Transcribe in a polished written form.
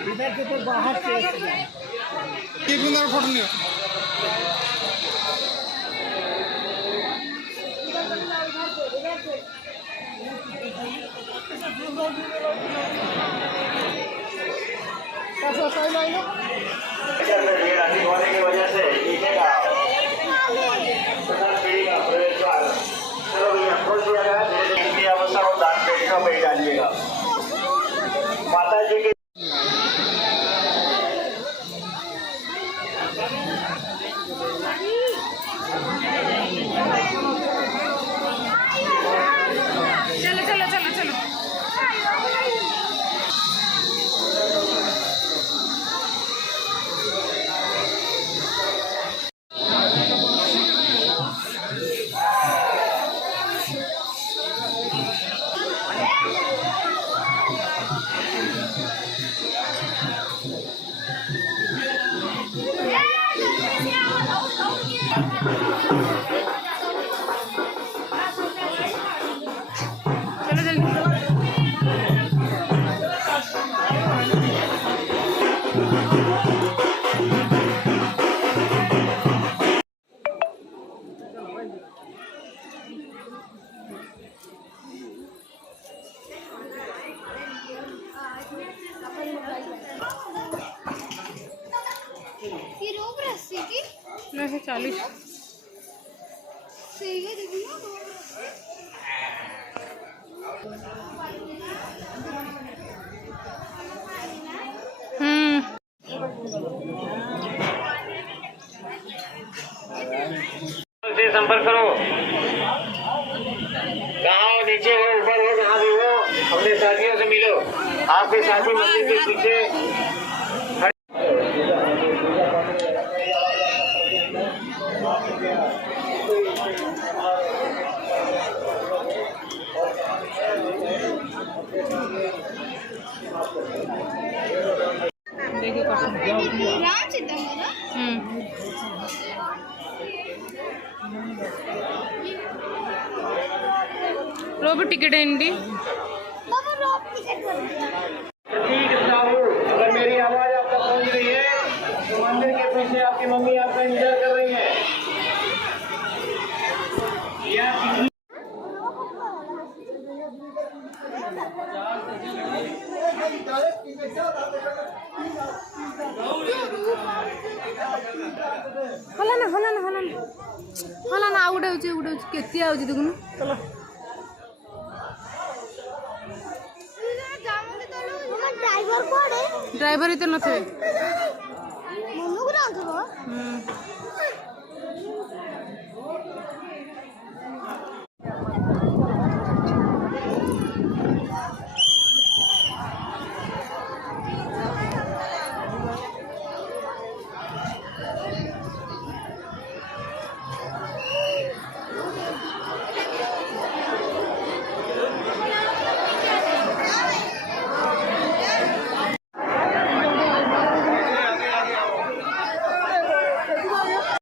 इधर से तो बाहर से एक मिनट फोटो लियो। होने की वजह से खोल दिया गया। अवस्था को दान पेटियों में डालिएगा। माता जी की चलो चलो चलो चलो चलो जल्दी ये रोक रस्सी की वैसे 40 सही है दीदी से संपर्क करो। कहाँ हो, नीचे हो, ऊपर हो, जहाँ भी हो, अपने साथियों से मिलो। आपके साथी मंदिर के पीछे देखिए राम सीता रोबो टिकट ఏంటి बाबा रोक टिकट कर दिया अगर मेरी आवाज आप तक पहुंच रही है तो मंदिर के पीछे आपकी मम्मी आपका इंतजार कर रही है। हलाना हलाना हलाना हलाना आ उड़े केती आउची देखुनु चलो ड्राइवर कोड़े ड्राइवर इते नथे मनु को रांधबो